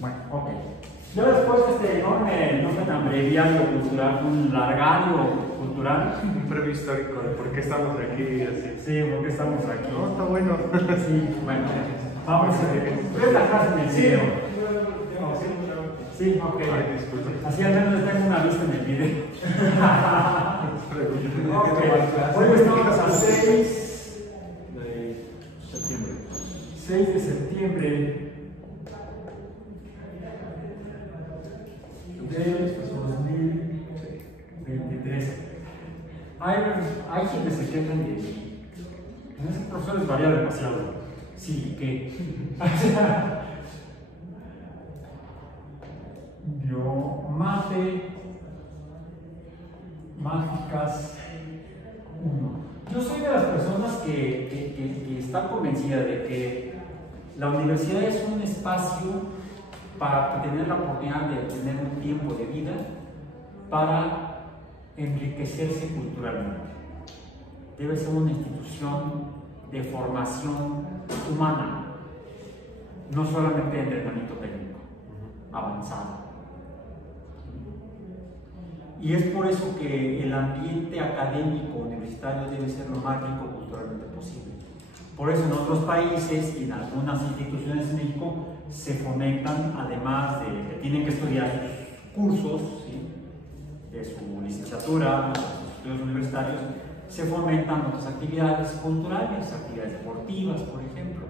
Bueno, ok. Ya después de este enorme, no sé, tan breviario cultural, un largario cultural. Un previo histórico de por qué estamos aquí así. Sí, ¿por qué estamos aquí? No, está bueno. Sí, bueno. Vamos a ver. ¿Ves la clase en el video? Sí, ok. Ay, disculpe. Así al menos tengo una vista en el video. Ok. Hoy estamos a 6 de septiembre. 6 de septiembre de 2023. Hay quienes se quejan de mí. Esos profesores varían demasiado. Sí, ¿qué? Matemáticas 1. Yo soy de las personas que están convencidas de que la universidad es un espacio para tener la oportunidad de tener un tiempo de vida para enriquecerse culturalmente. Debe ser una institución de formación humana, no solamente de entrenamiento técnico avanzado. Y es por eso que el ambiente académico universitario debe ser lo más rico culturalmente posible. Por eso en otros países y en algunas instituciones en México se fomentan, además de que tienen que estudiar sus cursos, ¿sí?, de su licenciatura, de sus estudios universitarios, se fomentan otras actividades culturales, actividades deportivas, por ejemplo.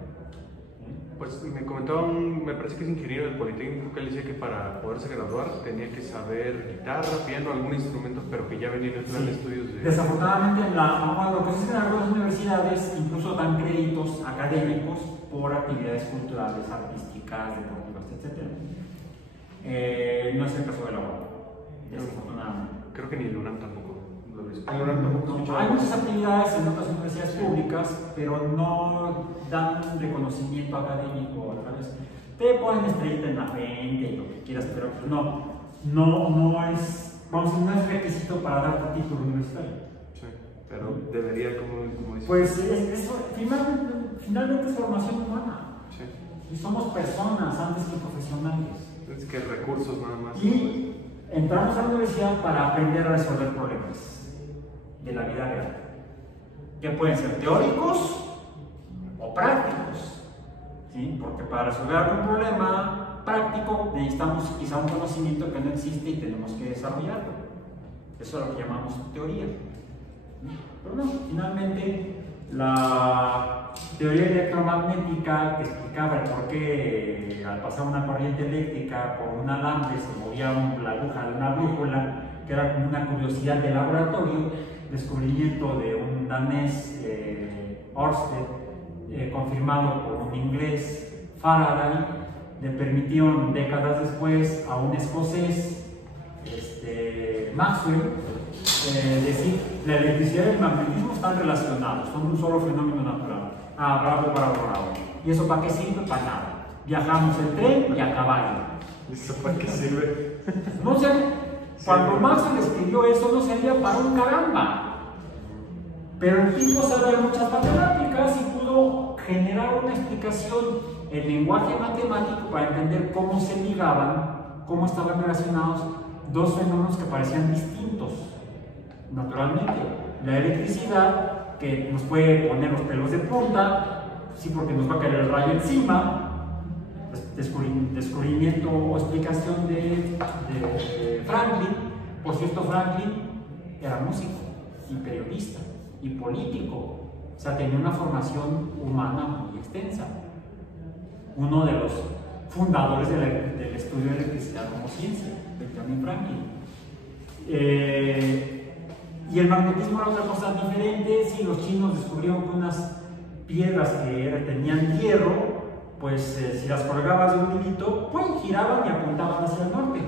Pues me comentaba me parece que es ingeniero del Politécnico, que él decía que para poderse graduar tenía que saber guitarra, piano, algún instrumento, pero que ya venía en el plan de estudios de... Desafortunadamente, lo que se hace en algunas universidades incluso dan créditos académicos por actividades culturales, artísticas, deportivas, etc. No es el caso de la UAM, desafortunadamente. Creo que ni el UNAM tampoco. El UNAM tampoco. Hay muchas actividades en otras universidades públicas, pero no dan reconocimiento académico a través. Te ponen estrellita en la frente y lo que quieras, pero pues no es, vamos a decir, no es requisito para darte título universitario. Sí, pero debería, como dices. Pues finalmente es formación humana. Sí. Y somos personas antes que profesionales. Es que recursos nada más. Y entramos a la universidad para aprender a resolver problemas de la vida real, que pueden ser teóricos o prácticos, ¿sí? Porque para resolver algún problema práctico necesitamos quizá un conocimiento que no existe y tenemos que desarrollarlo. Eso es lo que llamamos teoría. Pero no, finalmente la teoría electromagnética que explicaba el por qué al pasar una corriente eléctrica por un alambre se movía la aguja de una brújula, que era como una curiosidad de laboratorio, descubrimiento de un danés, Ørsted, confirmado por un inglés, Faraday, le permitieron décadas después a un escocés, Maxwell, decir la electricidad y el magnetismo están relacionados, son un solo fenómeno natural. Ah, bravo, bravo, bravo. ¿Y eso para qué sirve? Para nada. Viajamos en tren y a caballo. ¿Eso para qué sirve? No sé, cuando Maxwell escribió eso no servía para un caramba. Pero el tipo sabía muchas matemáticas y pudo generar una explicación en lenguaje matemático para entender cómo se ligaban, cómo estaban relacionados dos fenómenos que parecían distintos. Naturalmente, la electricidad, que nos puede poner los pelos de punta, sí, porque nos va a caer el rayo encima, descubrimiento o explicación de Franklin. Por cierto, Franklin era músico y periodista y político, o sea, tenía una formación humana muy extensa. Uno de los fundadores del estudio de electricidad como ciencia, Benjamin Franklin. Y el magnetismo era otra cosa diferente. Si los chinos descubrieron que unas piedras que tenían hierro, pues si las colgabas de un hilito, pues giraban y apuntaban hacia el norte.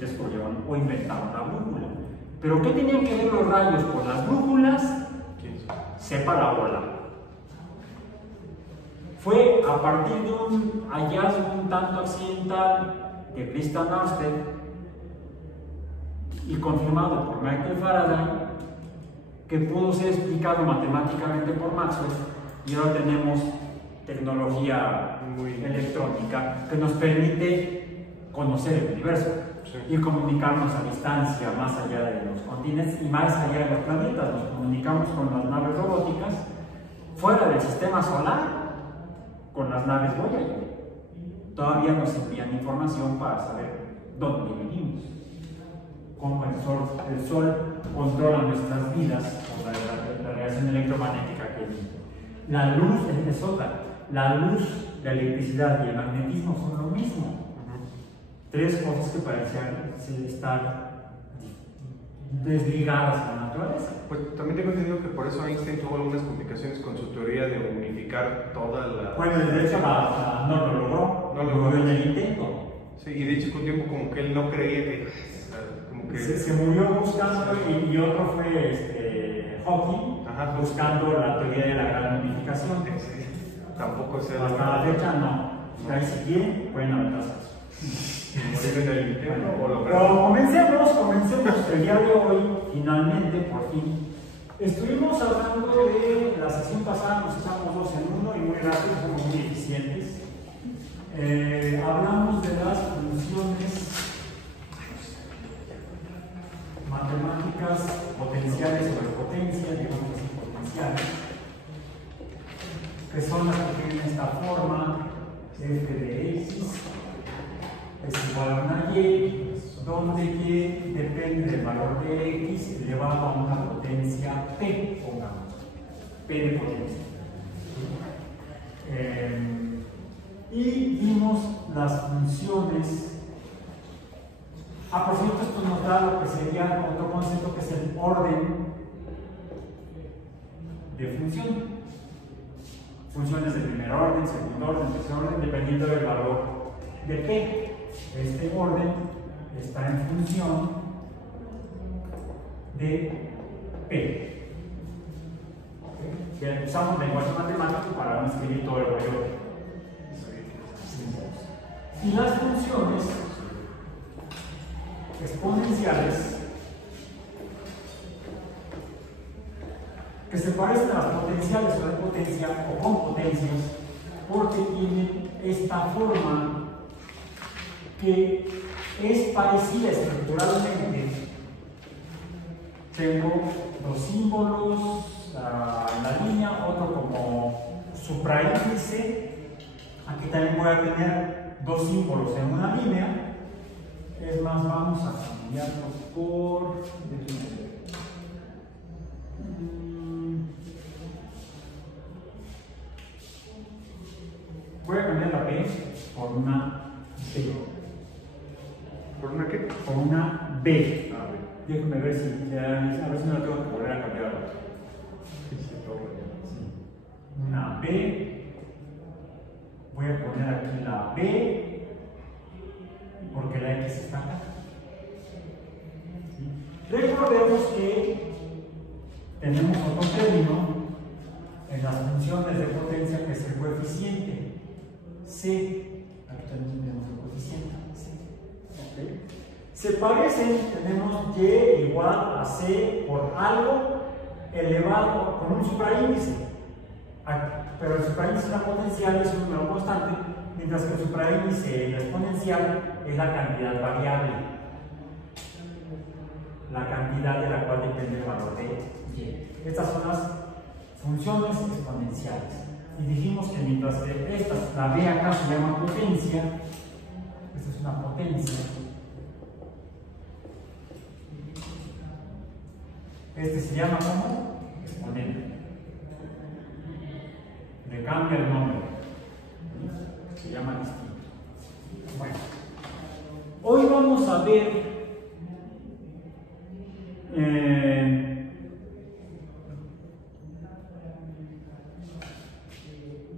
Descubrieron o inventaron la brújula. ¿Pero qué tenían que ver los rayos con las brújulas? Sepa la bola. Fue a partir de un hallazgo un tanto accidental de Christian Ørsted y confirmado por Michael Faraday, que pudo ser explicado matemáticamente por Maxwell, y ahora tenemos tecnología electrónica que nos permite conocer el universo y comunicarnos a distancia, más allá de los continentes y más allá de los planetas. Nos comunicamos con las naves robóticas fuera del sistema solar, con las naves Voyager. Todavía nos envían información para saber dónde vivimos, cómo el sol controla nuestras vidas con la radiación electromagnética que emite. La luz es otra. La luz, la electricidad y el magnetismo son lo mismo. Tres cosas que parecían estar desligadas de la naturaleza. Pues también tengo entendido que por eso Einstein tuvo algunas complicaciones con su teoría de unificar toda la... Bueno, de hecho no lo logró. No lo logró en el intento. Sí, y de hecho fue un tiempo como que él no creía que... como que... Se murió buscando, y otro fue Hawking, buscando la teoría de la gran unificación. Sí, tampoco se hasta la fecha no. Ahí si quieren, pueden aventarse. Pero comencemos el día de hoy, finalmente, por fin. Estuvimos hablando de la sesión pasada, nos echamos dos en uno y muy rápido, somos muy eficientes. Hablamos de las funciones matemáticas potenciales sobre potencias, digamos así, potenciales, que son las que tienen esta forma, f de x es igual a una y, donde y depende del valor de x elevado a una potencia p, pongamos, p de potencia. Y vimos las funciones. Por cierto, esto nos da lo que sería otro concepto, que es el orden de función. Funciones de primer orden, segundo orden, tercer orden, dependiendo del valor de p. Este orden está en función de p. ¿Okay? Usamos lenguaje matemático para no escribir todo el rollo. Y las funciones exponenciales, que se parecen a las potenciales o de potencia o con potencias, porque tienen esta forma que es parecida estructuralmente. Tengo dos símbolos en la línea, otro como supraíndice. Aquí también voy a tener dos símbolos en una línea. Es más, vamos a cambiarlos por... Voy a cambiar la B por una B. ¿Por una qué? Por una B. Déjenme ver si a ver si no la tengo que volver a cambiar. Una B. Voy a poner aquí la B porque la X está acá. ¿Sí? Recordemos que tenemos otro término en las funciones de potencia, que es el coeficiente C. Aquí también tenemos el coeficiente C. ¿Okay? Se parecen, tenemos Y igual a C por algo elevado con un supraíndice. Pero el supraíndice de la potencial es un número constante, mientras que el supraíndice de la exponencial es la cantidad variable, la cantidad de la cual depende el valor de y. Estas son las funciones exponenciales. Y dijimos que mientras que estas, la b acá se llama potencia, esta es una potencia, este se llama como exponente. Le cambia el nombre, se llama distinto. Bueno, hoy vamos a ver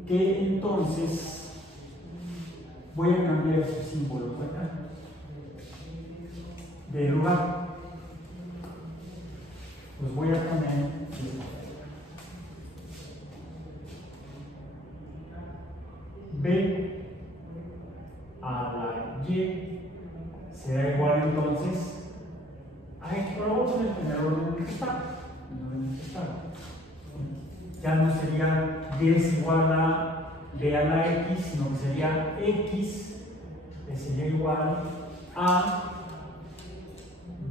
que entonces voy a cambiar esos símbolos acá de lugar. Los voy a poner B a la Y será igual entonces a X, pero vamos a poner en el orden que está. Ya no sería Y es igual a b a la x, sino que sería x, que sería igual a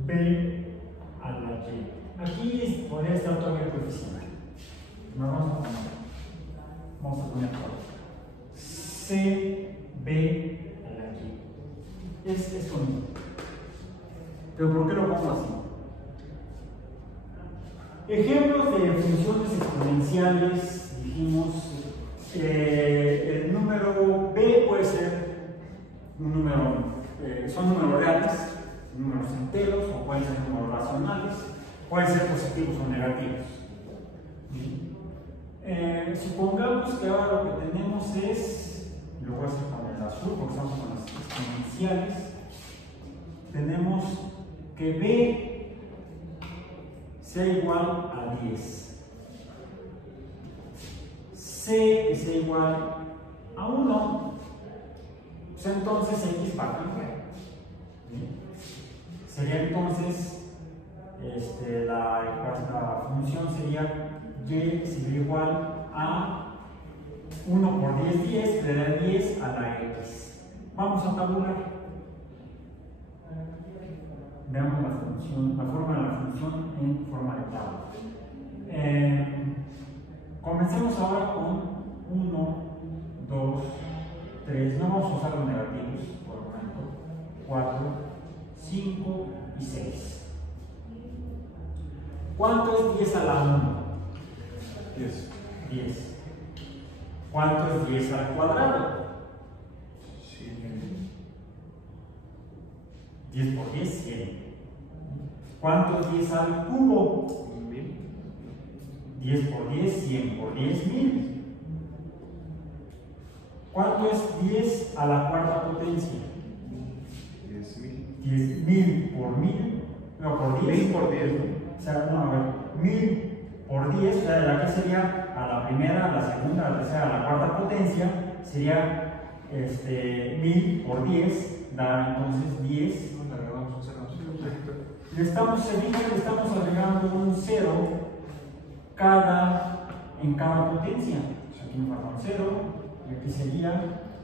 b a la y. Aquí podría estar todavía el coeficiente. No vamos a poner todo. C, B a la y. Es esto mismo. Pero ¿por qué lo pongo así? Ejemplos de funciones exponenciales, dijimos, el número b puede ser un número, son números reales, números enteros, o pueden ser números racionales, pueden ser positivos o negativos. Supongamos que ahora lo que tenemos es, y lo voy a hacer con el azul porque estamos con las exponenciales, tenemos que b sea igual a 10, c que sea igual a 1, pues entonces x va a cambiar. Sería entonces la función sería y sería igual a 1 por 10, 10, le da 10 a la x. Vamos a tabular. Veamos la forma de la función en forma de tabla. Comencemos ahora con 1, 2, 3, no vamos a usar los negativos por el momento, 4, 5 y 6. ¿Cuánto es 10 a la 1? 10. 10. ¿Cuánto es 10 al cuadrado? 100. 10 por 10, 100. ¿Cuánto es 10 al cubo? 1000. 10 por 10, 100 por 10, 1000. ¿Cuánto es 10 a la cuarta potencia? 10.000. 10.000 por 1000, no, por 10. 1000 por 10, ¿no? O sea, no, a ver, 1000 por 10, o sea, la que sería a la primera, a la segunda, a la tercera, a la cuarta potencia, sería 1000 por 10, da entonces 10. Le agregamos un 0. Le estamos agregando un 0 en cada potencia. Aquí nos falta un 0, y aquí sería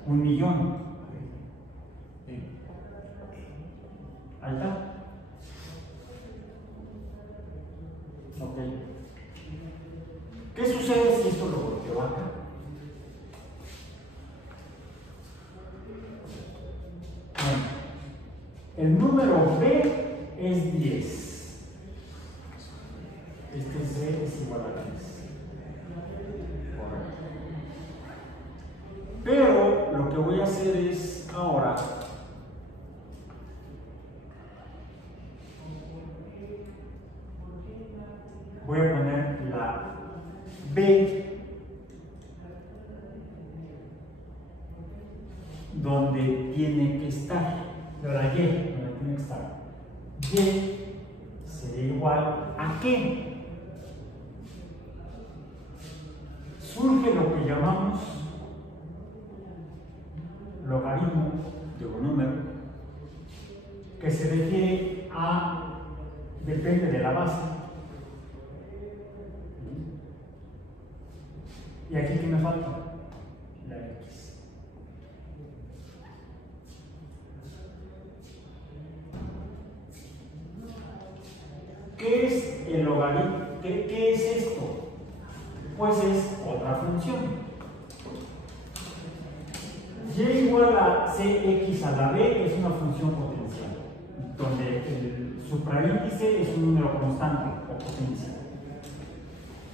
1.000.000. Ahí está. Ok. ¿Qué sucede si esto lo volteo acá? Bueno, el número b es 10. Este c es igual a 10. Correcto. Pero lo que voy a hacer es ahora voy a poner la b donde tiene que estar, la y donde tiene que estar. Y sería igual a qué? Surge lo que llamamos logaritmo de un número que se refiere a, depende de la base. ¿Y aquí qué me falta? La x. ¿Qué es el logaritmo? ¿Qué es esto? Pues es otra función. Y igual a cx a la b es una función potencial, donde el supraíndice es un número constante o potencia.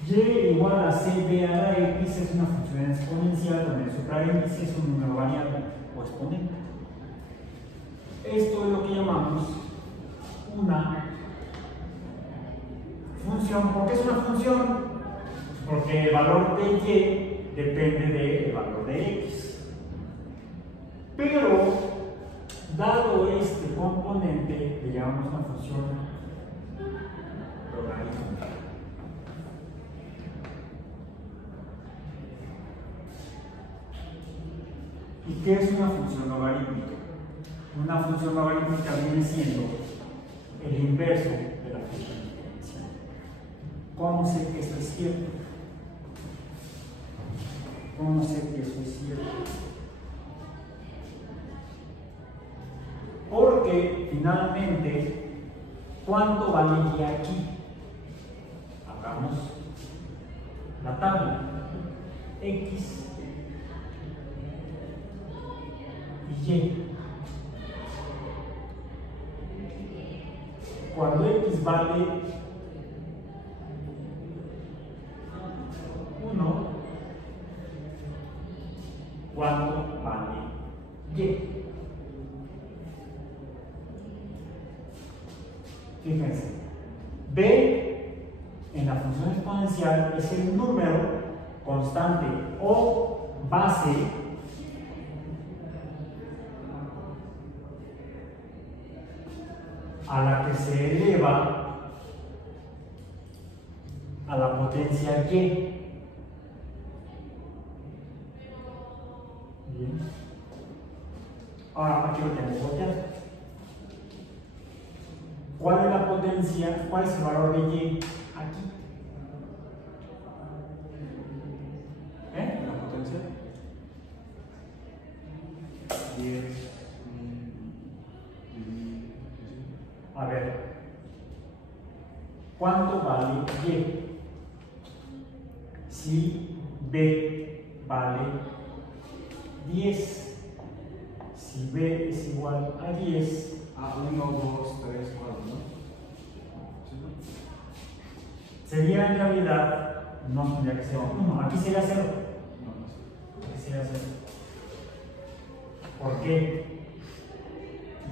Y igual a cb a la x es una función exponencial, donde el supraíndice es un número variable o exponente. Esto es lo que llamamos una función. ¿Por qué es una función? Porque el valor de y depende del valor de x. Pero, dado este componente, le llamamos una función logarítmica. ¿Y qué es una función logarítmica? Una función logarítmica viene siendo el inverso de la función exponencial. ¿Cómo sé que esto es cierto? ¿Cómo sé que eso es cierto? Porque finalmente, ¿cuánto vale y aquí? Hagamos la tabla. X y Y. Cuando X vale 1, ¿cuánto vale Y? Fíjense, B en la función exponencial es el número constante o base a la que se eleva a la potencia Y. Bien. Ahora aquí lo tengo volteado. ¿Cuál es la potencia? ¿Cuál es el valor de Y aquí? ¿La potencia? 10. A ver, ¿cuánto vale Y? Si B vale 10, si B es igual a 10, A 1, 2, 3, 4, ¿no? sería en realidad, no tendría que ser 1, aquí sería 0. Aquí sería 0. ¿Por qué?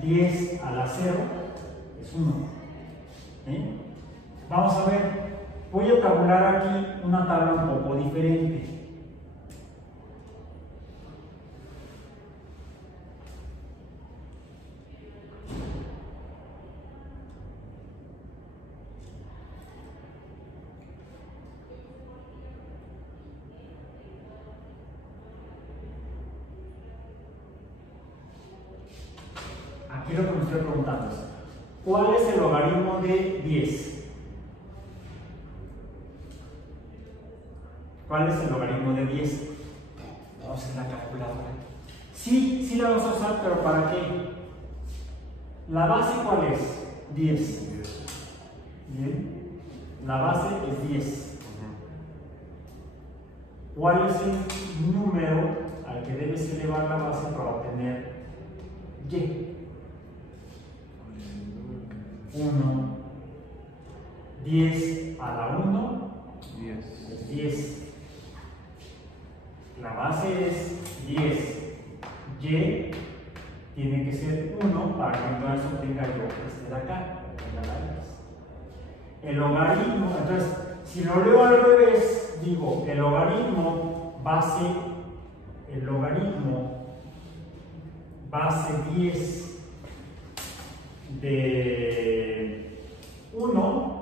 10 a la 0 es 1. ¿Eh? Vamos a ver, voy a tabular aquí una tabla un poco diferente. Aquí lo que me estoy preguntando es, ¿cuál es el logaritmo de 10? ¿Cuál es el logaritmo de 10? Vamos a hacer la calculadora. Sí, sí la vas a usar, pero ¿para qué? ¿La base cuál es? 10. Bien. La base es 10. ¿Cuál es el número al que debes elevar la base para obtener Y? 1. 10 a la 1 es 10. La base es 10. Y tiene que ser 1 para que entonces obtenga yo este de acá. El logaritmo, entonces, si lo leo al revés, digo, el logaritmo base 10 de 1,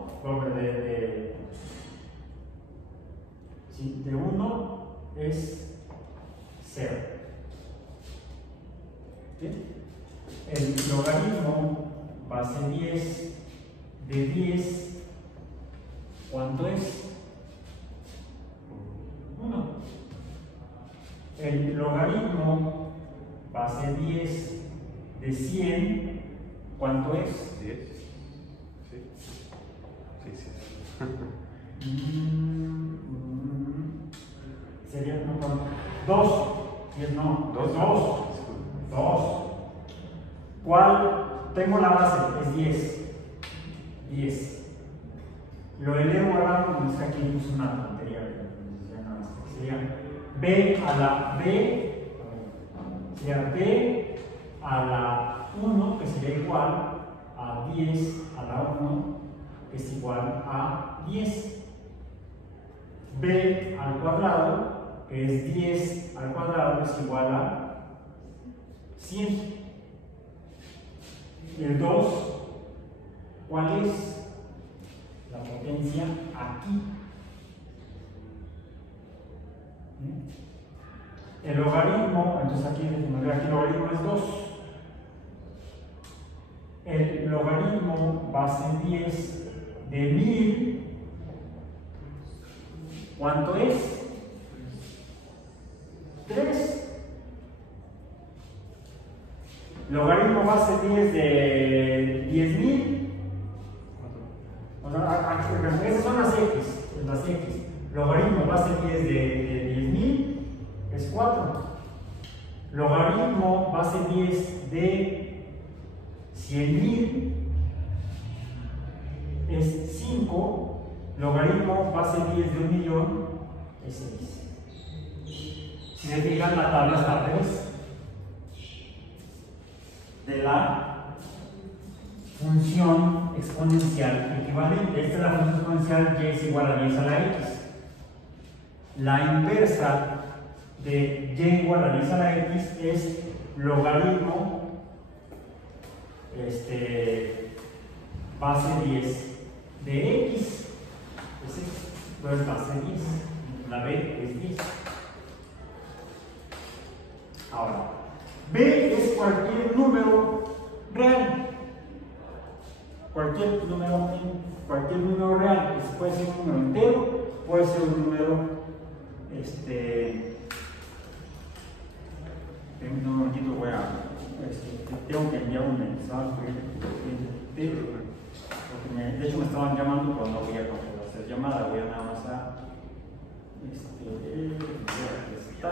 de 1 es 0. ¿Sí? El logaritmo base 10 de 10, ¿cuánto es? 1. El logaritmo base 10 de 100, ¿cuánto es? 10. Sí. Sí, sí. Sería 2. 10 no. 2. ¿Cuál? Tengo la base, es 10. 10. Lo elevo ahora, como es que aquí puse una tontería. Sería B a la B, sería B a la 1, que sería igual a 10 a la 1, que es igual a 10. B al cuadrado, que es 10 al cuadrado, es igual a 100. Y el 2, ¿cuál es? La potencia aquí. El logaritmo, entonces aquí el logaritmo es 2. El logaritmo base 10 de 1000, ¿cuánto es? 3. Logaritmo base 10 de 10.000. O sea, esas son las X. Logaritmo base 10 de 10.000 es 4. Logaritmo base 10 de 100.000 es 5. Logaritmo base 10 de 1.000.000 es 6. Si se fijan, la tabla está al revés de la función exponencial equivalente. Esta es la función exponencial y es igual a 10 a la x. La inversa de y igual a 10 a la x es logaritmo base 10 de x. Entonces base 10. La b es 10. Ahora, b es cualquier número real. Cualquier número real. Puede ser un número entero, puede ser un número un momentito, tengo que enviar un mensaje porque de hecho me estaban llamando, pero no voy a hacer llamada, voy a nada más a aquí está.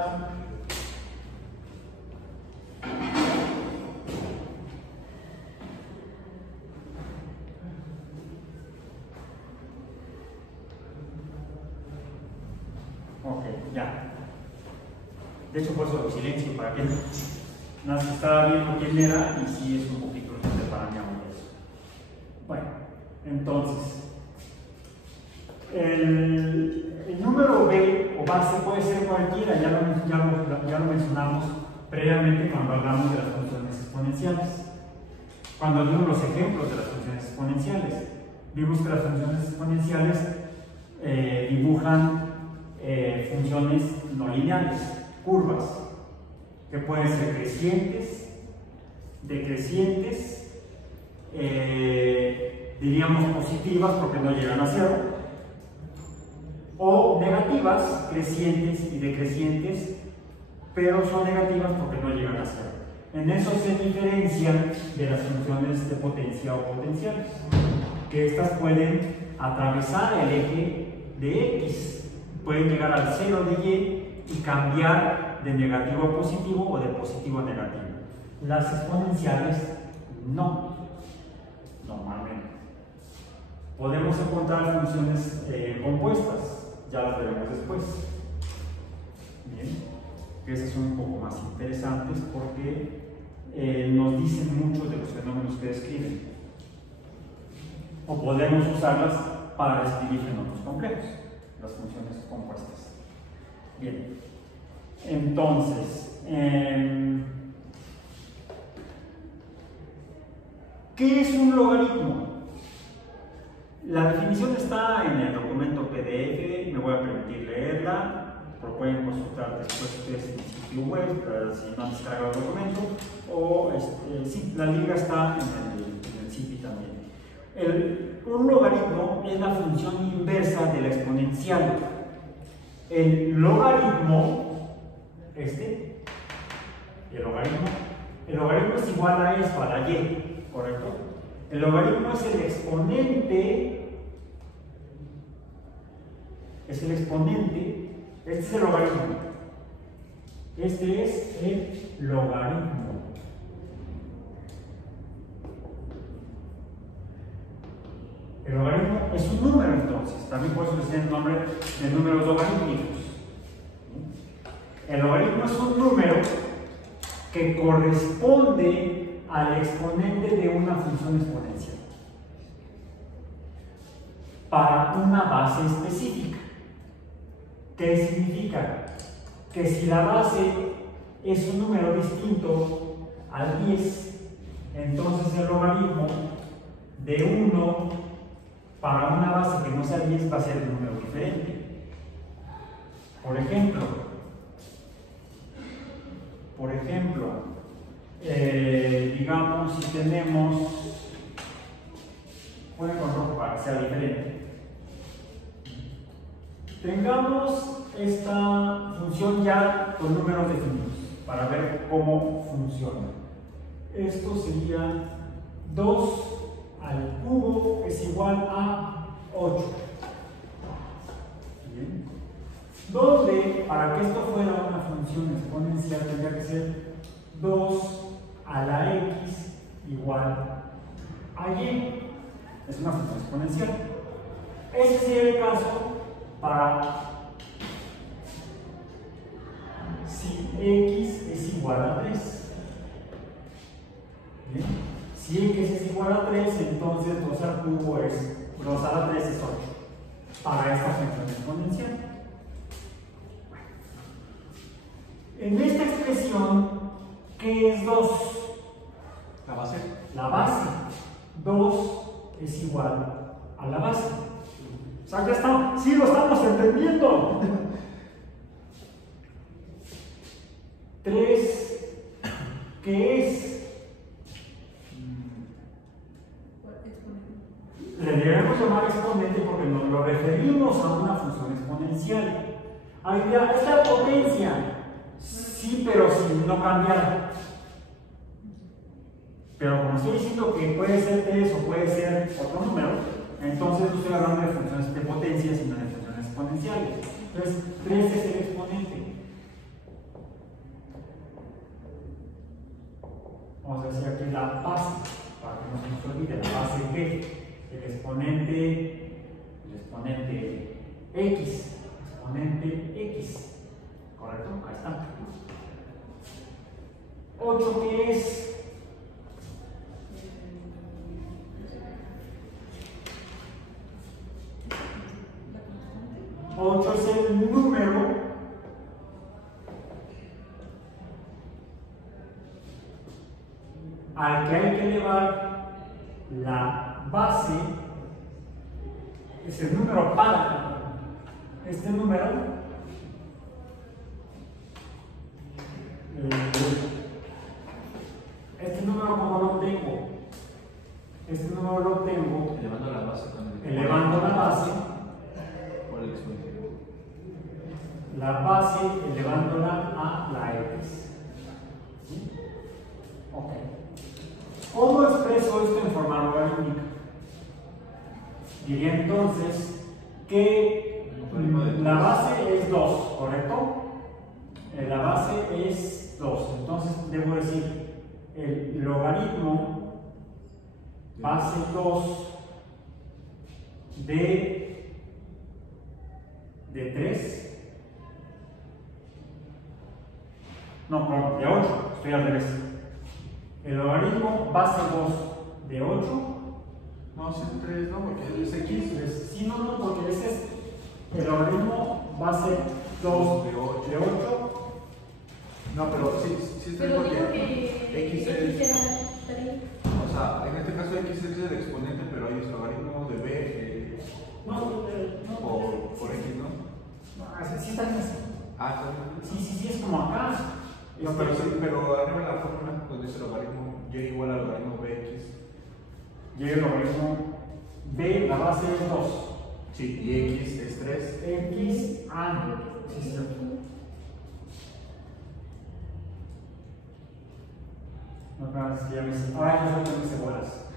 Ok, ya. De hecho, por eso lo silencio, para que nada se estaba viendo quién era y sí es un poquito urgente para mí ahora eso. Bueno, entonces, el número b o base puede ser cualquiera, ya lo mencionamos previamente cuando hablamos de las funciones exponenciales. Cuando vimos los ejemplos de las funciones exponenciales, vimos que las funciones exponenciales dibujan funciones no lineales, curvas, que pueden ser crecientes, decrecientes, diríamos positivas porque no llegan a cero, o negativas, crecientes y decrecientes, pero son negativas porque no llegan a cero. En eso se diferencian de las funciones de potencia o potenciales, que estas pueden atravesar el eje de x, pueden llegar al cero de y cambiar de negativo a positivo o de positivo a negativo. Las exponenciales no, normalmente. Podemos encontrar funciones compuestas, ya las veremos después. Bien, que esas son un poco más interesantes porque nos dicen mucho de los fenómenos que describen. O podemos usarlas para describir fenómenos complejos, las funciones compuestas. Bien, entonces, ¿qué es un logaritmo? La definición está en el documento PDF, me voy a permitir leerla, pero pueden consultar después ustedes en el sitio web, si no han descargado el documento, o sí, la liga está en el sitio también. Un logaritmo es la función inversa de la exponencial. El logaritmo, el logaritmo es igual a esto, a la y, ¿correcto? El logaritmo es el exponente, este es el logaritmo. Este es el logaritmo. El logaritmo es un número, entonces, también por eso le dicen el nombre de números logarítmicos. El logaritmo es un número que corresponde al exponente de una función exponencial para una base específica. ¿Qué significa? Que si la base es un número distinto al 10, entonces el logaritmo de 1 para una base que no sea 10 va a ser un número diferente. Por ejemplo, digamos si tenemos, voy a con rojo para que sea diferente. Tengamos esta función ya con números definidos para ver cómo funciona. Esto sería 2 al cubo es igual a 8. Bien. Donde para que esto fuera una función exponencial tendría que ser 2 a la x igual a y. Es una función exponencial. Ese sería el caso para si x es igual a 3. ¿Bien? Si x es igual a 3, entonces 2 al cubo es 2 a la 3 es 8 para esta función exponencial. En esta expresión, ¿qué es 2? La base. La base. 2 es igual a la base. O sea, ya está. Sí, lo estamos entendiendo. 3, ¿qué es? Le debemos llamar exponente porque nos lo referimos a una función exponencial. Ahí ya, es la potencia. Sí, pero sin no cambiar. Pero como estoy diciendo que puede ser 3 o puede ser otro número, entonces no estoy hablando de funciones de potencia, sino de funciones exponenciales. Entonces, 3 es el exponente. Vamos a decir aquí la base, para que no se nos olvide, la base G. El exponente X. Exponente X. ¿Correcto? Ahí está. 8, ¿qué es? La 8 es el número al que hay que elevar la base, es el número para este número. Este número, ¿cómo lo tengo? Este número lo tengo Elevando la base. elevando la base. Por el exponente. La base elevándola a la x. ¿Sí? Ok. ¿Cómo expreso esto en forma logarítmica? Diría entonces que la base es 2, ¿correcto? La base es 2. Entonces debo decir el logaritmo base 2 de 3. No, perdón, de 8. Estoy al revés. El logaritmo base 2 de 8. No, es 3, no, porque es X. Sí, no, porque ese es el logaritmo base 2 de 8. No, pero sí es 3 porque X es. O sea, en este caso X es el exponente, pero hay un logaritmo de B por X, ¿no? No, sí está en eso. Ah, Sí, es como acá. No, pero sí, pero arriba la fórmula donde dice logaritmo Y igual al logaritmo BX. Y el logaritmo B, la base es 2. Sí, y X es 3. X, sí, cierto. No, claro, es que ya me sé. Ahora ya sé que me sé bolas.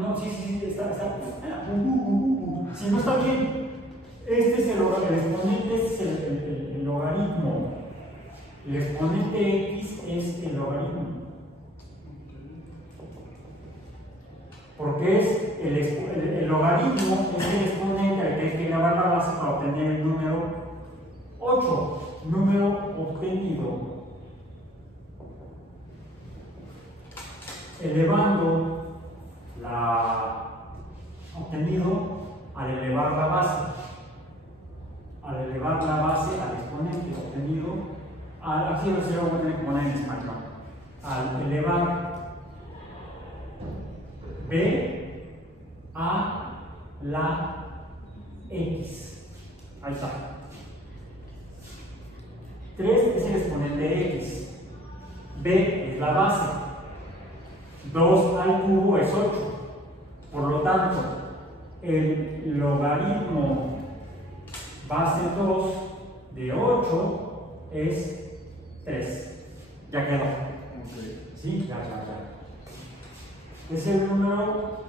No, sí, está. Si no está bien, este es el exponente, este es el logaritmo. El exponente X es el logaritmo. Porque es el logaritmo es el exponente al que hay que elevar la base para obtener el número 8. Número obtenido elevando obtenido al elevar la base. Al elevar la base al exponente obtenido, aquí lo se lo voy a poner en español. Al elevar B a la X. Ahí está. 3 es el exponente de X. B es la base. 2 al cubo es 8. Por lo tanto, el logaritmo base 2 de 8 es 3. Ya quedó. ¿Sí? Ya. Es el número,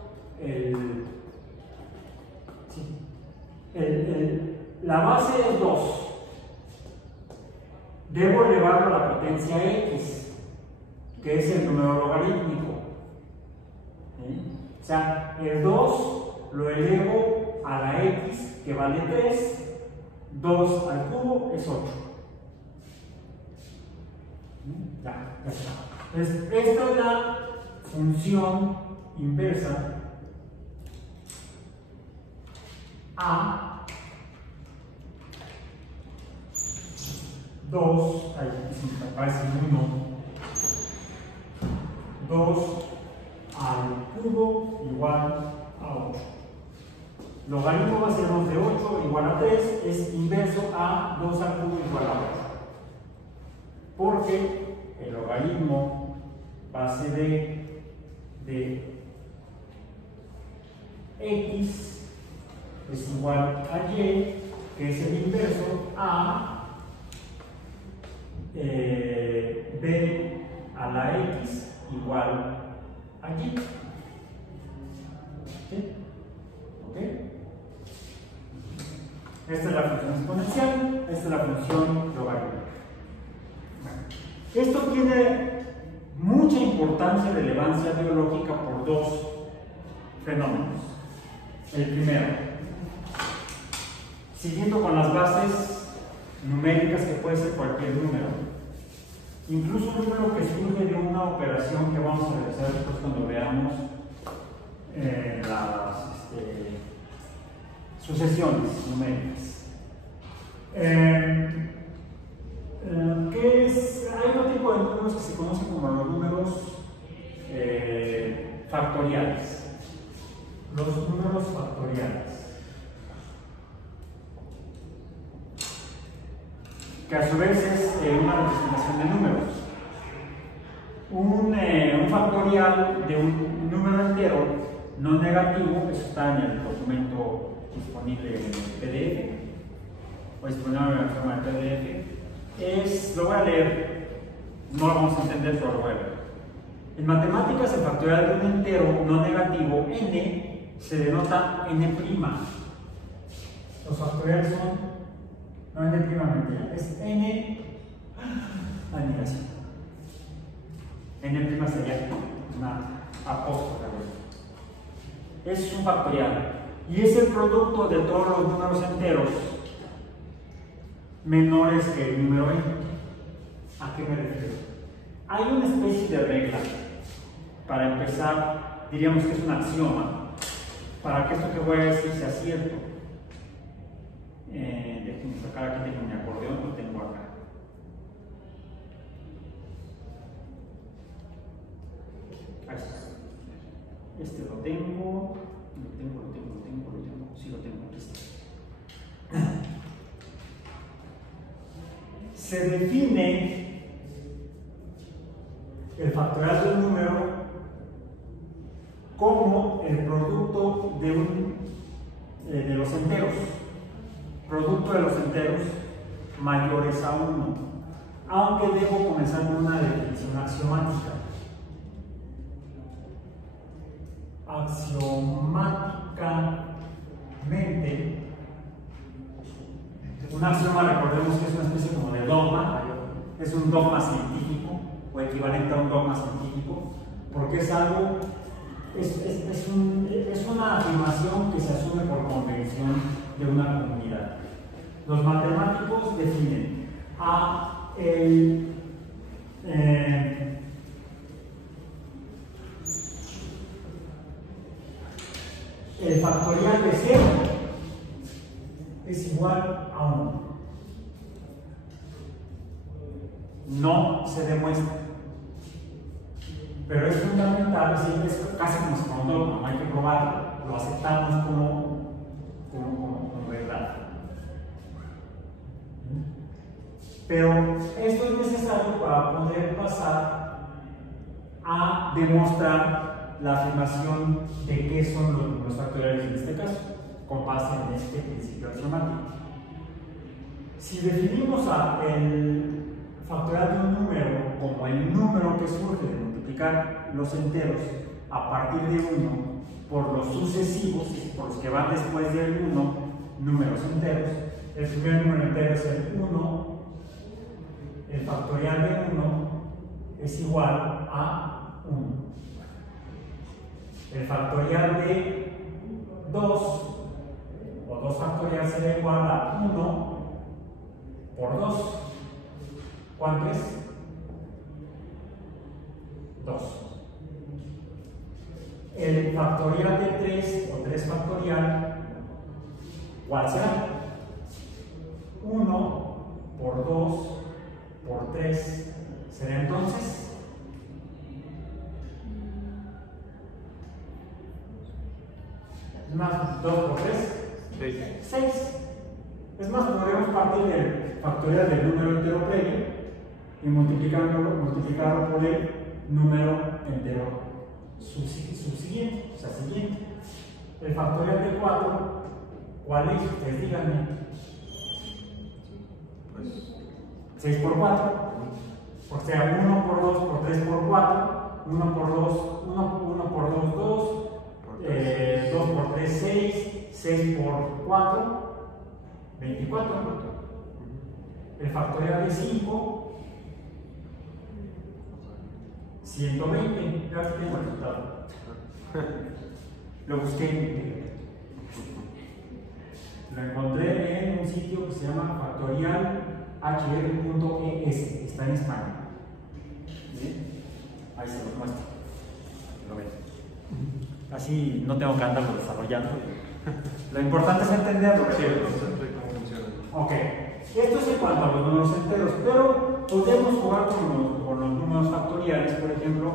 la base es 2. Debo elevarlo a la potencia x, que es el número logarítmico. ¿Sí? O sea, el 2 lo elevo a la x, que vale 3. 2 al cubo es 8. Ya está. Entonces, esta es la función inversa a 2, ahí me parece 1, 2 al cubo igual a 8. Logaritmo va a ser 2 de 8 igual a 3, es inverso a 2 al cubo igual a 8. Porque el logaritmo base de x es igual a y, que es el inverso a b a la x igual a y. ¿Sí? ¿Ok? Esta es la función exponencial, esta es la función logarítmica. Esto tiene mucha importancia y relevancia biológica por dos fenómenos. El primero, siguiendo con las bases numéricas, que puede ser cualquier número, incluso un número que surge de una operación que vamos a realizar después cuando veamos las sucesiones numéricas. Hay otro tipo de números que se conocen como los números factoriales. Los números factoriales, que a su vez es una representación de números. Un factorial de un número entero no negativo, eso está en el documento disponible en el PDF, o disponible en la forma de PDF. Lo voy a leer, no lo vamos a entender, pero lo voy a leer. En matemáticas, el factorial de un entero no negativo, n, se denota n'. Los factoriales son, no n', mentira, es n, negación. N' sería una apóstrofe. Es un factorial y es el producto de todos los números enteros menores que el número n. ¿A qué me refiero? Hay una especie de regla. Para empezar, diríamos que es un axioma para que esto que voy a decir sea cierto. Déjenme sacar, aquí tengo mi acordeón, lo tengo acá. Este lo tengo, sí lo tengo, aquí está. Se define el factorial de un número como el producto de los enteros, producto de los enteros mayores a 1, aunque debo comenzar con una definición axiomática. Axiomáticamente, un axioma, recordemos que es una especie como de dogma, es un dogma científico o equivalente a un dogma científico, porque es algo, es una afirmación que se asume por convención de una comunidad. Los matemáticos definen el factorial de 0 es igual a 1. No se demuestra, pero es fundamental, es casi como si no hay que probarlo, lo aceptamos como verdad. Pero esto es necesario para poder pasar a demostrar la afirmación de qué son los números factoriales en este caso, con base en este principio axiomático. Si definimos el factorial de un número como el número que surge de multiplicar los enteros a partir de 1 por los sucesivos, por los que van después del 1, números enteros, el primer número entero es el 1, el factorial de 1 es igual a 1. El factorial de 2, o 2 factorial, será igual a 1 por 2. ¿Cuánto es? 2. El factorial de 3 o 3 factorial, ¿cuál será? 1 por 2 por 3 será entonces más 2 por 3, 6. Es más, podríamos partir del factorial del número entero previo y multiplicarlo por el número entero subsiguiente, o sea, siguiente. El factorial de 4, ¿cuál es? Ustedes díganme. Pues 6 por 4, o sea, 1 por 2 por 3 por 4, 1 por 2, 1 por 2, 2, 2 por 3, 6, 6 por 4, 24. El factorial de 5, 120. Ya tengo el resultado. Lo busqué en Internet. Lo encontré en un sitio que se llama factorialhr.es. Está en español. ¿Sí? Ahí se los muestro. Lo ven. Así no tengo que andarlo desarrollando. Lo importante es entenderlo. sí, el concepto de cómo funciona. Ok. Esto es en cuanto a los números enteros, pero podemos jugar con los números factoriales, por ejemplo,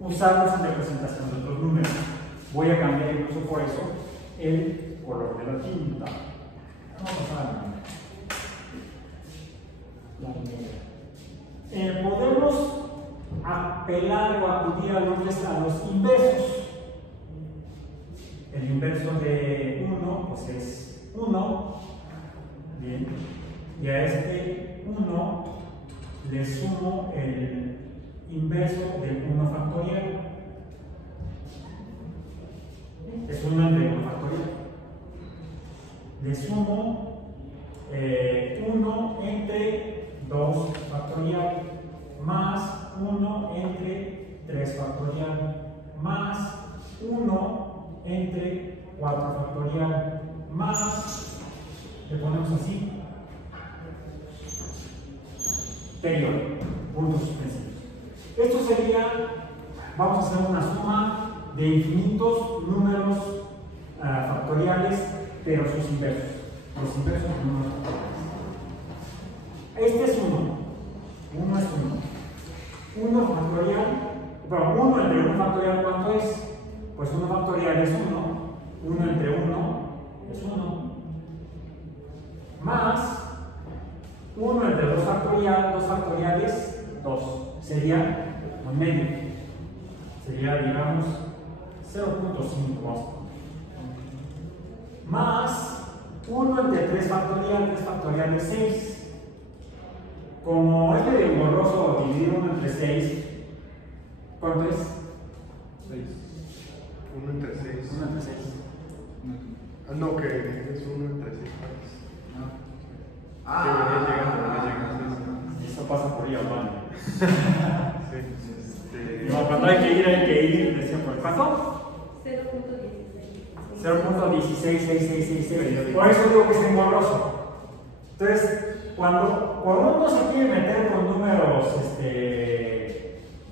usarlos en representación de otros números. Voy a cambiar incluso por eso el color de la tinta. Vamos a pasar a la negra. Podemos apelar o acudir a los inversos. El inverso de 1 pues es 1. Bien. Y a este 1 le sumo el inverso del 1 factorial. Es 1 entre 1 factorial. Le sumo 1 entre 2 factorial más 1 entre 3 factorial más 1 entre 4 factorial más, le ponemos así, periodo, puntos suspensivos. Esto sería, vamos a hacer una suma de infinitos números factoriales, pero sus inversos. Los inversos de números factoriales. Este es 1. 1 es 1. 1 factorial, pero 1 entre 1 factorial, ¿cuánto es? Pues 1 factorial es 1. 1 entre 1 es 1. Más 1 entre 2 factorial, 2 factoriales, 2. Sería un medio. Sería, digamos, 0.5. Más 1 entre 3 factorial, 3 factorial es 6. Como es medio engorroso dividir 1 entre 6, ¿cuánto es? 6. 1 entre 6. 1 entre 6. No, que es 1 entre 6 partes. Ah, venía llegando. Eso pasa por ir al baño. Sí. No, cuando hay que ir, decía por cuánto? 0.16. 0.16666. Por eso digo que es engorroso. Entonces, cuando uno se quiere meter con números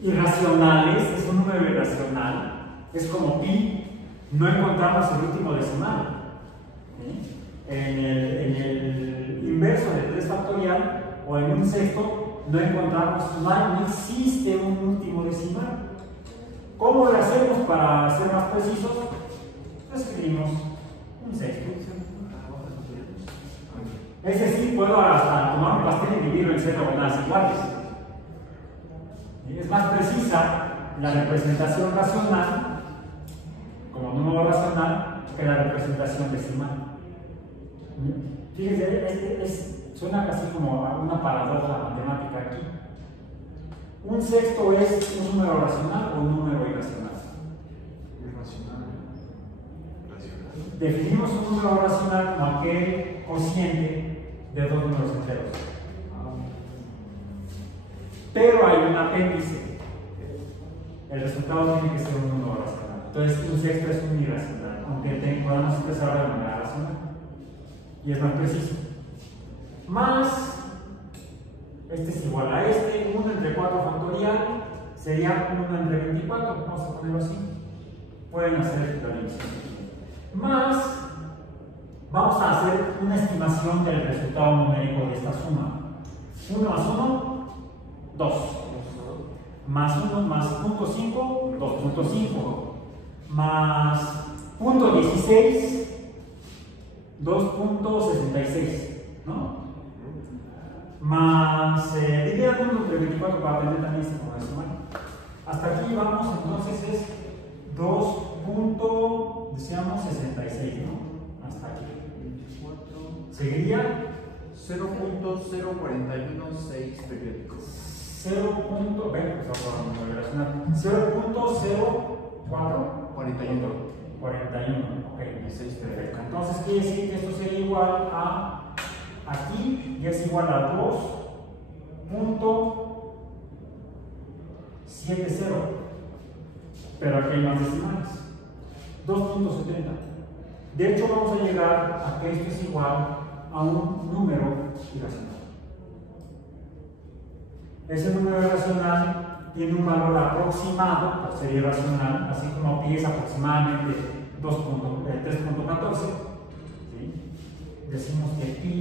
irracionales, es un número irracional, es como pi, no encontramos el último decimal. ¿Sí? En el inverso de 3 factorial o en un sexto no encontramos, no existe un último decimal. ¿Cómo lo hacemos para ser más precisos? Escribimos un sexto. Es decir, puedo hasta tomar un pastel y dividirlo en 0 iguales. Es más precisa la representación racional, como número racional, que la representación decimal. Fíjense, suena casi como una paradoja matemática aquí. ¿Un sexto es un número racional o un número irracional? Definimos un número racional como aquel cociente de dos números enteros. Pero hay un apéndice. El resultado tiene que ser un número racional. Entonces, un sexto es un irracional, aunque podamos expresarlo de manera racional. Y es más preciso. Más, este es igual a este, 1 entre 4 factorial sería 1 entre 24. Vamos a ponerlo así. Pueden hacer la división. Más, vamos a hacer una estimación del resultado numérico de esta suma. 1 más 1, 2. Más 1 más 0.5, 2.5. Más 0.16, 2.66. ¿No? Más, diría 1 entre 24 para aprender también este como decimal. Hasta aquí vamos, entonces es 2.66, ¿no? Hasta aquí. Seguiría 0.0416 periódicos. 0.0441. 41, ok. Perfecto. Entonces quiere decir que esto sería igual a, aquí ya es igual a 2.70. Pero aquí hay más decimales. 2.70. De hecho, vamos a llegar a que esto es igual a un número irracional. Ese número irracional tiene un valor aproximado, por ser irracional, así como pi es aproximadamente 3.14. ¿Sí? Decimos que pi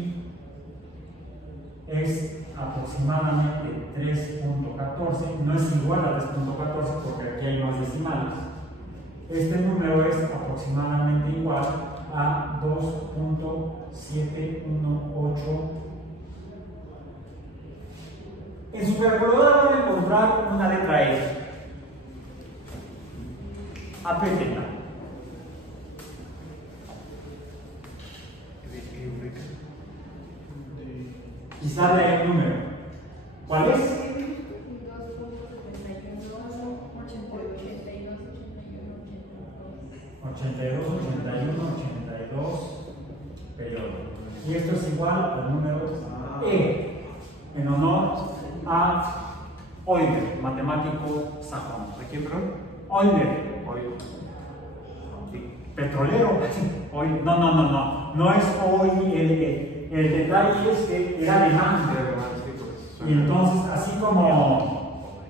es aproximadamente 3.14, no es igual a 3.14 porque aquí hay más decimales. Este número es aproximadamente igual a 2.718. En su calculadora van a encontrar una letra E. Apréndenla. Quizá de el número. ¿Cuál es? 82, 81, 82, periodo. Y esto es igual al número E, en honor a Euler, matemático sajón. ¿A quién, perdón? Euler. Sí. Petrolero. No es Euler. El detalle es que era alemán. Y entonces, así como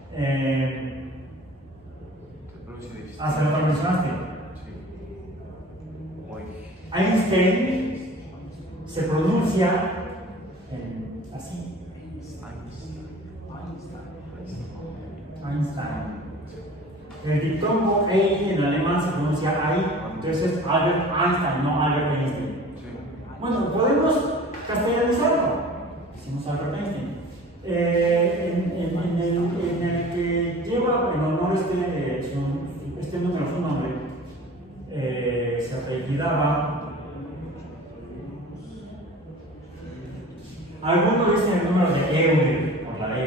hasta lo mencionaste. Einstein se pronuncia así. Einstein. El diptongo EI en alemán se pronuncia AI, entonces es Albert Einstein, no Albert Einstein. Bueno, podemos castellanizarlo. Decimos Albert Einstein. En el que lleva en honor este número, su nombre, se apellidaba. Algunos dicen el número de Euler por la E.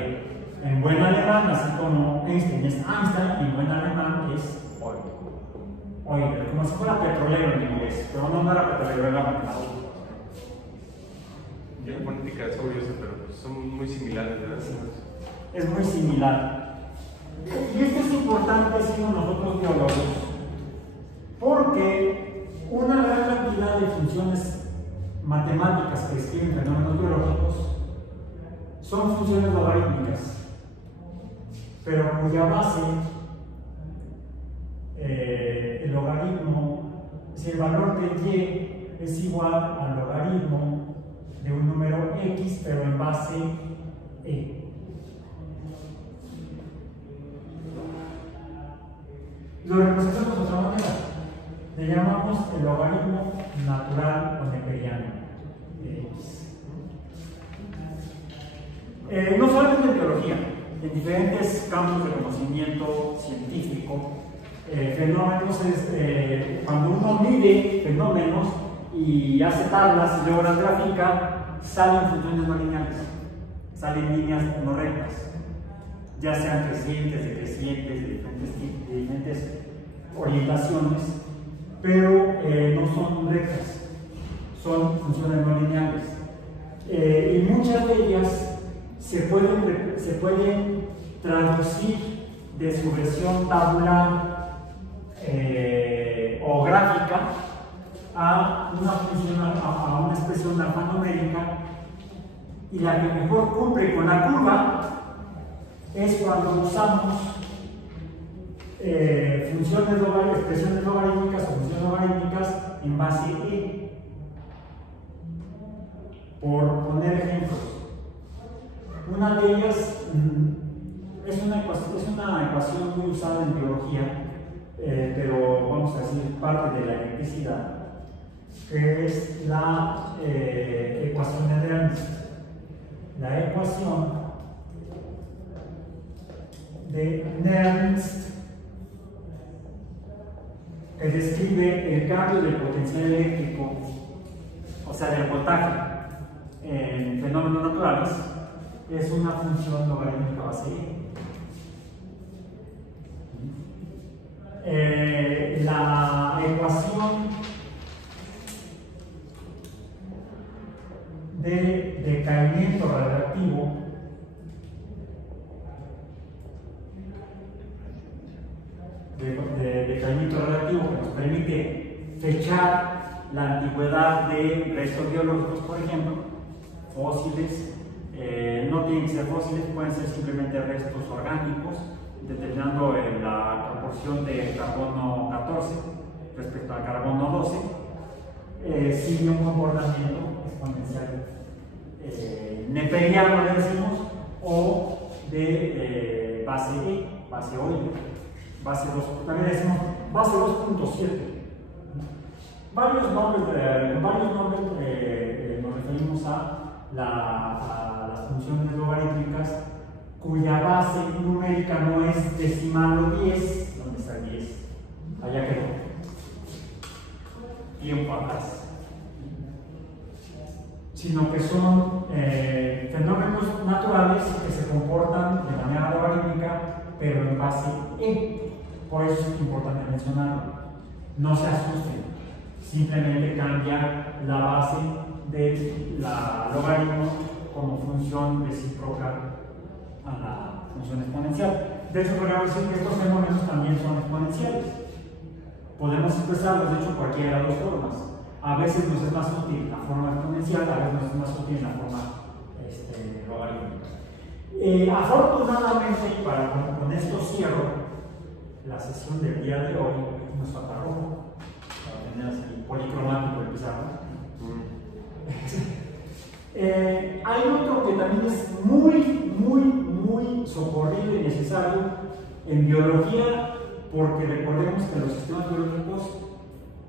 En buen alemán, así como Einstein es Einstein, en buen alemán es Euler, como si fuera petrolero en inglés, pero no era petrolero, era matemático. La fonética es curiosa, pero son muy similares, ¿verdad? Es muy similar. Y esto es importante siendo nosotros biólogos, porque una gran cantidad de funciones matemáticas que describen fenómenos biológicos son funciones logarítmicas, pero cuya base, el logaritmo, si el valor de y es igual al logaritmo de un número x, pero en base e. Lo representamos de otra manera. Le llamamos el logaritmo natural o neperiano de x. No solamente en biología, en diferentes campos de conocimiento científico. Fenómenos es cuando uno mide fenómenos y hace tablas y luego las grafica, salen funciones no lineales, salen líneas no rectas, ya sean crecientes, decrecientes, de diferentes orientaciones, pero no son rectas, son funciones no lineales. Y muchas de ellas se pueden traducir de su versión tabular o gráfica a una función, a una expresión alfanumérica, y la que mejor cumple con la curva es cuando usamos expresiones logarítmicas o funciones logarítmicas en base E. Por poner ejemplos, una de ellas es una ecuación muy usada en biología, pero vamos a decir parte de la electricidad, que es la ecuación de Nernst. La ecuación de Nernst que describe el cambio del potencial eléctrico, o sea, del voltaje en fenómenos naturales, es una función logarítmica base E. La ecuación de decaimiento radiactivo que nos permite fechar la antigüedad de restos biológicos, por ejemplo, fósiles, no tienen que ser fósiles, pueden ser simplemente restos orgánicos, determinando la proporción de carbono 14 respecto al carbono 12, sigue un comportamiento exponencial neperiano, le decimos, o de base E, base oide, base 2, también decimos base 2.7. Varios nombres nos referimos a las funciones logarítmicas cuya base numérica no es decimal o 10, ¿dónde está el 10? Allá quedó. Tiempo atrás. Sino que son fenómenos naturales que se comportan de manera logarítmica, pero en base E. Por eso es importante mencionarlo. No se asusten, simplemente cambia la base del logaritmo como función recíproca a la función exponencial. De hecho, podríamos decir que estos fenómenos también son exponenciales. Podemos expresarlos, de hecho, cualquiera de las dos formas. A veces nos es más útil la forma exponencial, a veces nos es más útil la forma logarítmica. Afortunadamente, con esto cierro la sesión del día de hoy. Nos falta rojo para tener así policromático el pizarro. Hay otro que también es muy socorrido y necesario en biología, porque recordemos que los sistemas biológicos,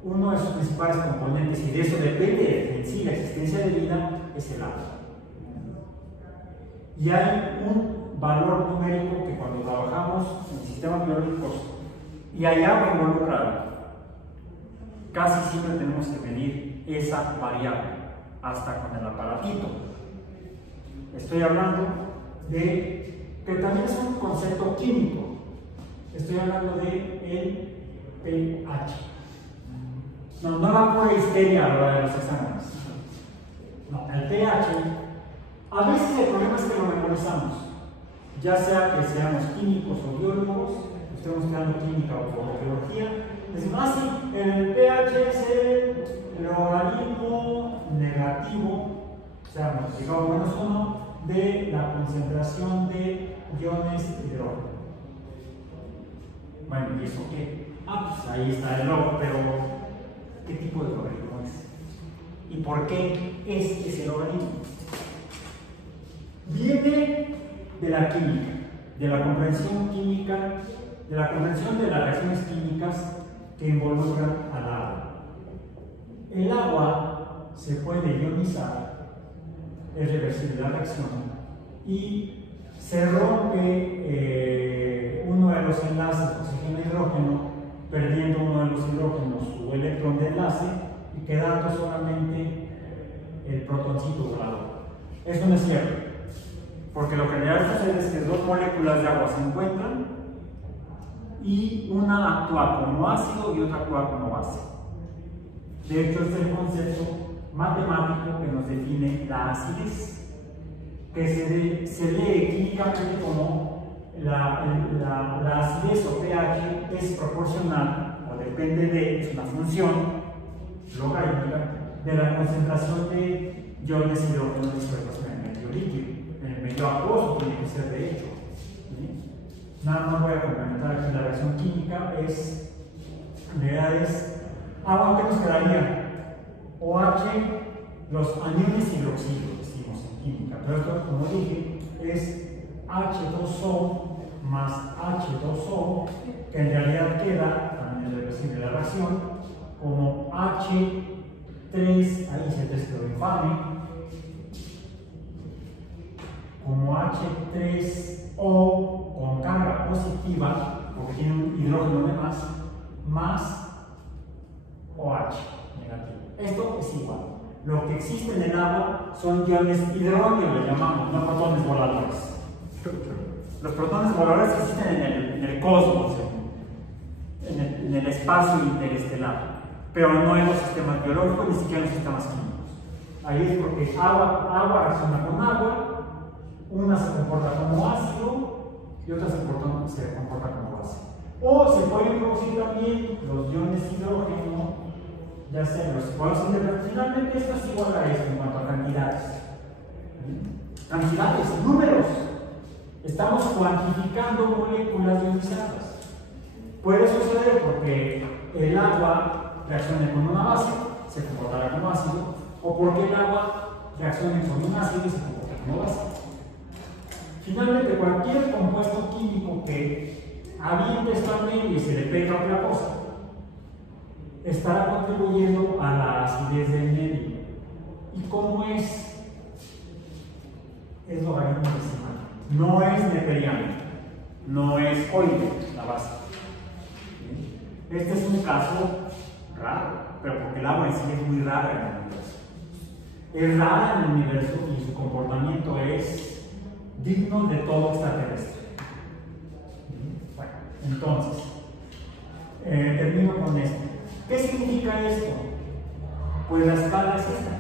uno de sus principales componentes, y de eso depende en sí la existencia de vida, es el agua. Y hay un valor numérico que cuando trabajamos en sistemas biológicos y hay agua involucrada, casi siempre tenemos que medir esa variable, hasta con el aparatito. Estoy hablando de que también es un concepto químico. Estoy hablando de el pH. No va por histeria a la hora de los exámenes. No, el pH, a veces el problema es que lo memorizamos, ya sea que seamos químicos o biólogos, estemos estudiando química o biología. Decimos, sí, el pH es el logaritmo negativo, o sea, multiplicado menos 1, de la concentración de iones de hidrógeno. Bueno, ¿y eso qué? Pues ahí está el log, pero ¿qué tipo de logaritmo es? ¿Y por qué es ese logaritmo? Viene de la química, de la comprensión química, de la comprensión de las reacciones químicas que involucran al agua. El agua se puede ionizar, es reversible la reacción, y se rompe uno de los enlaces oxígeno-hidrógeno, perdiendo uno de los hidrógenos su electrón de enlace y quedando solamente el protoncito volador. Eso no es cierto, porque lo que en realidad sucede es que dos moléculas de agua se encuentran y una actúa como ácido y otra actúa como base. De hecho, este es el concepto matemático que nos define la acidez, que se lee químicamente como la acidez o pH es proporcional o depende de, es una función logarítmica de la concentración de iones hidrógeno disueltos en el medio líquido. En el medio acuoso tiene que ser de hecho. ¿Sí? Nada más voy a complementar aquí la reacción química, es, en realidad es agua que nos quedaría, OH, los aniones hidroxilo, decimos en química, pero esto, como dije, es H2O más H2O, que en realidad queda, también es reversible la reacción, como H3, ahí se describe infame, como H3O con carga positiva, porque tiene un hidrógeno de más OH negativo. Esto es igual. Lo que existe en el agua son iones hidrógenos, le llamamos, no protones voladores. Los protones voladores existen en el cosmos, en el espacio interestelar, pero no en los sistemas biológicos ni siquiera en los sistemas químicos. Ahí es porque agua reacciona con agua, una se comporta como ácido y otra se comporta como base. O se pueden producir también los iones hidrógeno, ya sea los iguales internos. Finalmente esto es igual a esto en cuanto a cantidades. Cantidades, números. Estamos cuantificando moléculas ionizadas. Puede suceder porque el agua reaccione con una base, se comportará como ácido, o porque el agua reaccione con un ácido y se comporta como base. Finalmente, cualquier compuesto químico que aviente esta media y se le pega a otra cosa, estará contribuyendo a la acidez del medio. ¿Y cómo es? Es logaritmo decimal. No es neperiano, no es Euler la base. Este es un caso raro, pero porque el agua en sí es muy rara en el universo. Es rara en el universo y su comportamiento es digno de todo extraterrestre. Bueno, entonces, termino con esto. ¿Qué significa esto? Pues la escala es esta.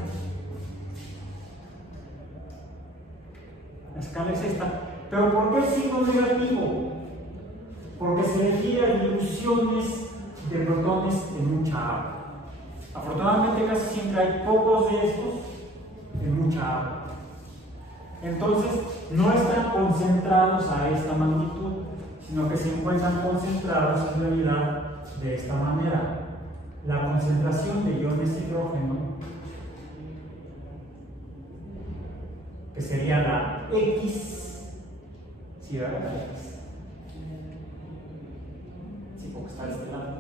La escala es esta. ¿Pero por qué el signo negativo? Porque se refiere a diluciones de protones en mucha agua. Afortunadamente casi siempre hay pocos de estos en mucha agua. Entonces no están concentrados a esta magnitud, sino que se encuentran concentrados en realidad de esta manera. La concentración de iones hidrógeno, que sería la X, ¿sí, verdad? La X. Sí, porque está de este lado,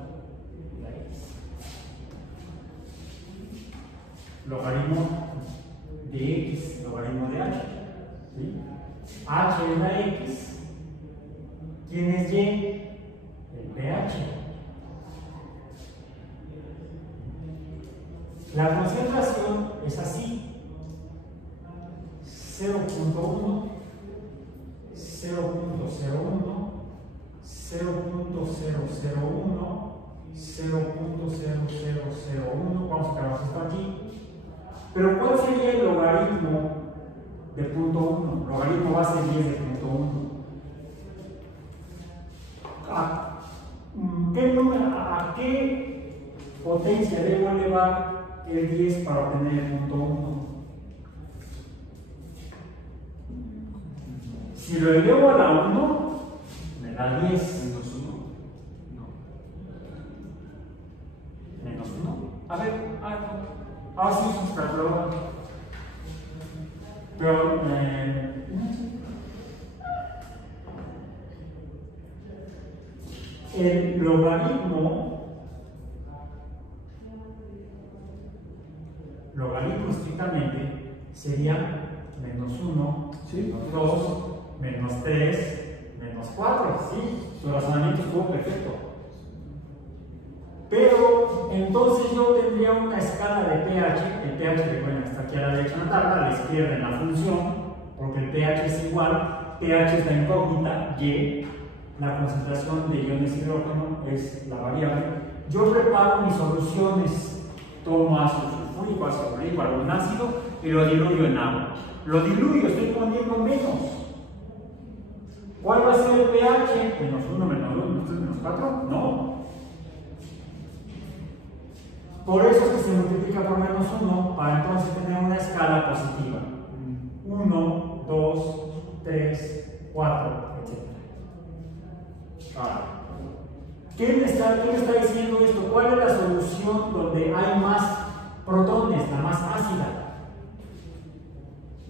la X. Logaritmo de X, logaritmo de H. ¿Sí? H es la X. ¿Quién es Y? El pH. La concentración es así: 0.1, 0.01, 0.001, 0.0001. Vamos a acabar esto aquí. Pero ¿cuál sería el logaritmo de punto 1? Logaritmo base 10 de punto 1. ¿A qué potencia debo elevar el 10 para obtener el punto 1? Si lo elevo a la 1, me da 10. Menos 1. No. Menos 1. A ver, sí, es un calculador. Pero, el logaritmo estrictamente sería menos 1, Sí. menos 2, menos 3, 3 menos 4. Sí, su razonamiento estuvo perfecto. Pero entonces yo tendría una escala de pH. El pH, recuerden, está aquí a la derecha en la tabla, a la izquierda en la función, porque el pH es igual. pH es la incógnita, Y, la concentración de iones hidrógeno es la variable. Yo preparo mis soluciones, tomo ácido sulfúrico, ácido clorhídrico, algún ácido y lo diluyo en agua. Lo diluyo, estoy poniendo menos. ¿Cuál va a ser el pH? Menos 1, menos 2, menos 3, menos 4. No. Por eso es que se multiplica por menos 1 para entonces tener una escala positiva. 1, 2, 3, 4, etc. Ahora, ¿qué me está diciendo esto? ¿Cuál es la solución donde hay más protones, la más ácida?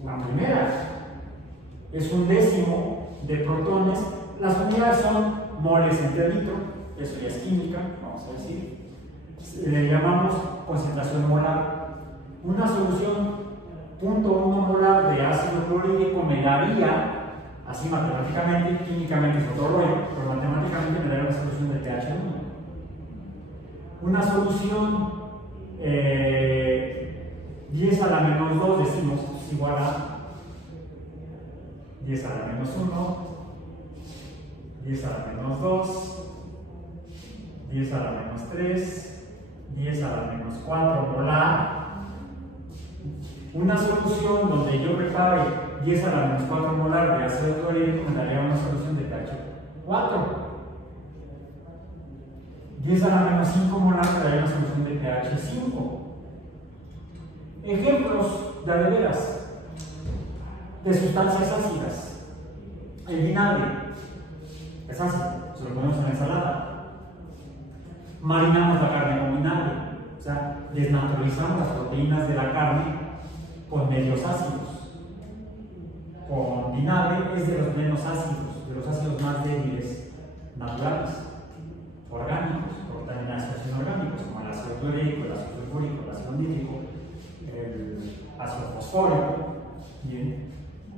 La primera es 1/10 de protones. Las unidades son moles entre litro, eso ya es química, vamos a decir. Le llamamos concentración molar. Una solución 0.1 molar de ácido clorhídrico me daría, así matemáticamente, químicamente es otro rollo, pero matemáticamente me daría una solución de pH 1. Una solución 10 a la menos 2, decimos, es igual a 10 a la menos 1, 10 a la menos 2, 10 a la menos 3, 10 a la menos 4 molar. Una solución donde yo prepare 10 a la menos 4 molar de ácido clorhídrico me daría una solución de pH 4. 10 a la menos 5 molar me daría una solución de pH 5. Ejemplos de veras de sustancias ácidas. El vinagre es ácido, se lo ponemos en la ensalada. Marinamos la carne con vinagre, o sea, desnaturalizamos las proteínas de la carne con medios ácidos. Con vinagre es de los menos ácidos, de los ácidos más débiles, naturales, orgánicos, por contaminación orgánicos, como el ácido clorhídrico, el ácido sulfúrico, el ácido nítrico, el ácido fosfórico. Bien.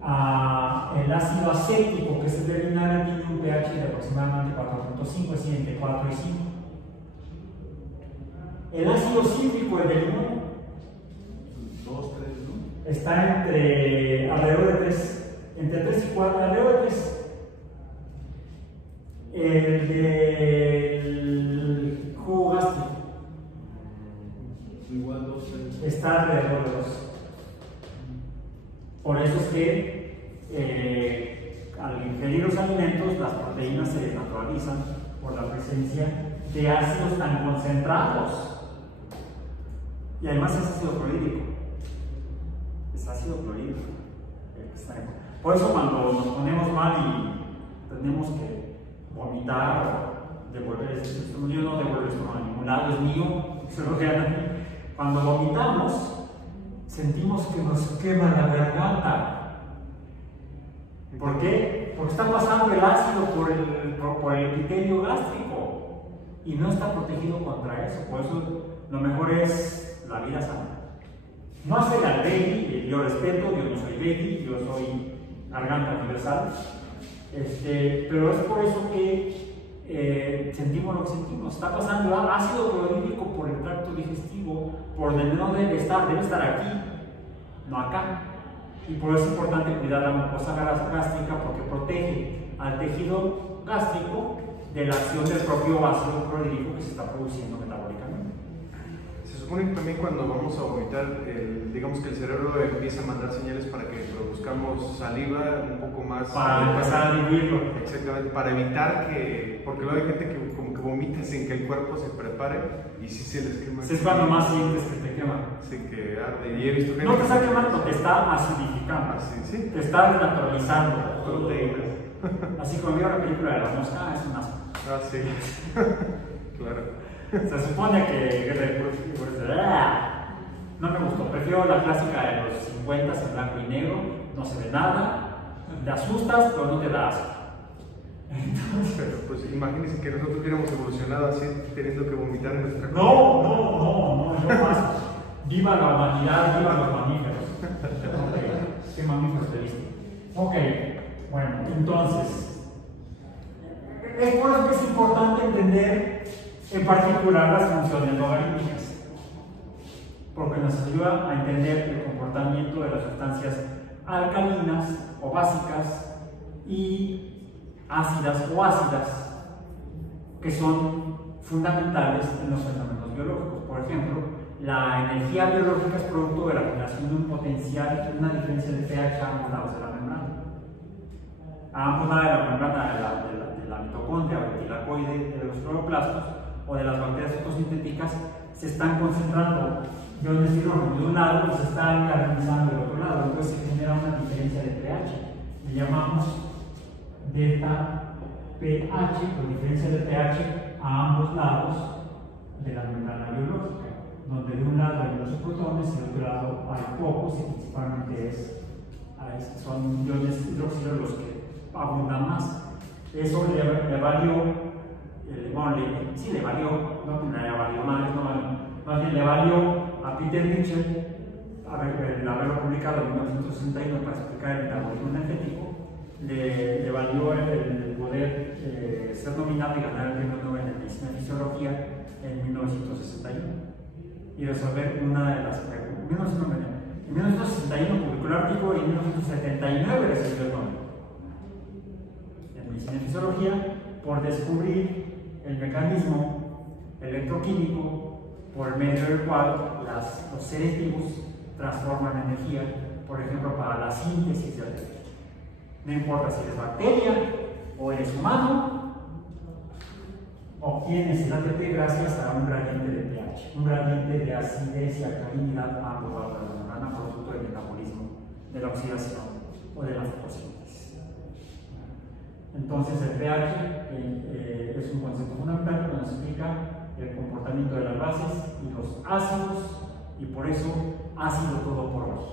El ácido acético, que es el de vinagre, tiene un pH de aproximadamente 4.5, es decir, entre 4 y 5. El ácido cítrico, el de limón, 2, 3, ¿no? está entre alrededor de 3, entre 3 y 4, alrededor de 3. El del jugo gástrico Igual 2, 3. está alrededor de 2. Por eso es que al ingerir los alimentos, las proteínas se desnaturalizan por la presencia de ácidos tan concentrados. Y además es ácido clorhídrico. Es ácido clorhídrico. Por eso cuando nos ponemos mal y tenemos que vomitar o devolver ese estómago, yo no devuelvo el estómago a ningún lado, es mío, se lo quedan a mí. Cuando vomitamos, sentimos que nos quema la garganta. ¿Por qué? Porque está pasando el ácido por el epitelio gástrico y no está protegido contra eso. Por eso lo mejor es la vida sana. No hacer al veggie, yo respeto, yo no soy veggie, yo soy garganta universal. Pero es por eso que sentimos lo que sentimos. Está pasando ácido clorhídrico por el tracto digestivo, por donde no debe estar aquí, no acá. Y por eso es importante cuidar la mucosa gástrica, porque protege al tejido gástrico de la acción del propio ácido clorhídrico que se está produciendo metabólicamente. Se supone que también cuando vamos a vomitar, digamos que el cerebro empieza a mandar señales para que produzcamos saliva un poco más. Para empezar a diluirlo. Exactamente, para evitar que. Porque luego hay gente que como que vomita sin que el cuerpo se prepare y sí se les quema. Es cuando más sientes que te quema. Sí, que arde. Y he visto gente. No te está quemando, te está acidificando. Sí. Te está naturalizando. Proteínas. Así como vieron la película de la mosca, es un asco. Ah, sí. Claro. Se supone que no me gustó, prefiero la clásica de los 50 en blanco y negro, no se ve nada, te asustas pero no te da asco. Entonces, Pero pues imagínense que nosotros hubiéramos evolucionado así, teniendo que vomitar en nuestra comida. no, yo más. Viva la humanidad, viva los mamíferos. ¿Qué mamíferos te viste? Ok, Bueno, entonces, es por eso que es importante entender en particular las funciones logarítmicas, porque nos ayuda a entender el comportamiento de las sustancias alcalinas o básicas y ácidas o ácidas, que son fundamentales en los fenómenos biológicos. Por ejemplo, la energía biológica es producto de la generación de un potencial de una diferencia de pH a ambos lados de la membrana. A ambos lados de la membrana de la mitocondria o del tilacoide de los cloroplastos o de las bacterias fotosintéticas se están concentrando iones de hidrógeno de un lado y se están carbonizando del otro lado. Entonces se genera una diferencia de pH. Le llamamos delta pH o diferencia de pH a ambos lados de la membrana biológica, donde de un lado hay muchos protones y de otro lado hay pocos, y principalmente son iones hidroxilo los que abundan más. Eso le valió, más bien le valió a Peter Mitchell haberlo publicado en 1961 para explicar el metabolismo energético, le valió el poder ser nominado y ganar el premio Nobel de Medicina y Fisiología en 1961 y resolver una de las preguntas. En 1961 publicó el artículo y en 1979 recibió el Nobel en Medicina y Fisiología por descubrir el mecanismo electroquímico por medio del cual los seres vivos transforman energía, por ejemplo, para la síntesis de energía. No importa si eres bacteria o eres humano, obtienes el ATP gracias a un gradiente de pH, un gradiente de acidez y alcalinidad a ambos lados de la membrana, producto del metabolismo, de la oxidación o de la fotosíntesis. Entonces, el pH es un concepto fundamental que nos explica el comportamiento de las bases y los ácidos, y por eso ácido todo por hoy.